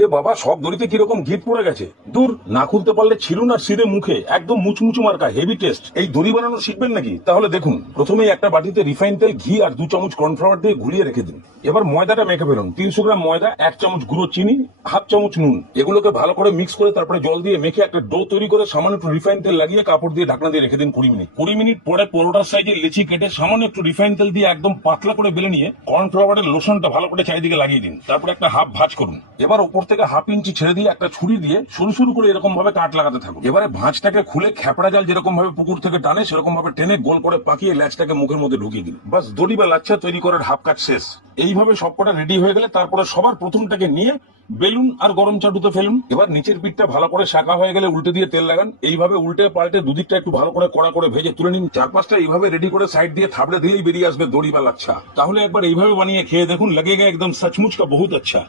এ বাবা, সব দড়িতে কিরকম গিট পড়ে গেছে। দূর, না খুলতে পারলে ছিলুন আর সিধে মুখে একদম মুচমুচু মার্কা হেভি টেস্ট। এই দড়ি বানানো শিখবেন নাকি? তাহলে দেখুন, প্রথমেই একটা বাটিতে রিফাইন তেল, ঘি আর 2 চামচ কর্নফ্লাওয়ার দিয়ে ঘুরিয়ে রেখে দিন। এবার ময়দাটা মেখে ফেলুন। 300 গ্রাম ময়দা, 1 চামচ গুঁড়ো চিনি, হাফ চামচ নুন, এগুলোকে ভালো করে মিক্স করে তারপরে জল দিয়ে মেখে একটা ডো তৈরি করে সামান্য একটু রিফাইন তেল লাগিয়ে কাপড় দিয়ে ঢাকনা দিয়ে রেখে দিন 20 মিনিট। 20 মিনিট পরে পরোটার সাইজে লেচি কেটে সামান্য একটু রিফাইন তেল দিয়ে একদম পাতলা করে বেলে নিয়ে কর্নফ্লাওয়ারের লোশনটা ভালো করে চারিদিকে লাগিয়ে দিন। তারপর একটা হাফ ভাঁজ করুন। এবার উপর থেকে 1/2 ইঞ্চি ছেড়ে দিয়ে একটা ছুরি দিয়ে সরু সরু করে এরকম ভাবে কাট লাগাতে থাকুন। এবারে ভাঁজটাকে খুলে খেপড়া জাল যেরকম ভাবে পুকুর থেকে টানে সেরকম ভাবে টেনে গোল করে পাকিয়ে ল্যাচটাকে মুখের মধ্যে ঢুকিয়ে দিন। বাস, দড়ি বা লাচ্ছা তৈরি করার হাফ কাজ শেষ। এইভাবে সবকটা রেডি হয়ে গেলে তারপরে সবার প্রথমটাকে নিয়ে বেলুন আর গরম চাটুতে ফেলুন। এবার নিচের পিঠটা ভালো করে শাঁকা হয়ে গেলে উল্টে দিয়ে তেল লাগান। এইভাবে উল্টে পাল্টে দুদিকটা একটু ভালো করে কড়া করে ভেজে তুলে নিন। 4-5টা এইভাবে রেডি করে সাইড দিয়ে থাবড়ে দিলেই বেরিয়ে আসবে দড়ি বা লাচ্ছা। তাহলে একবার এইভাবে বানিয়ে খেয়ে দেখুন, লাগেগা একদম সচমুচ কা বহুত আচ্ছা।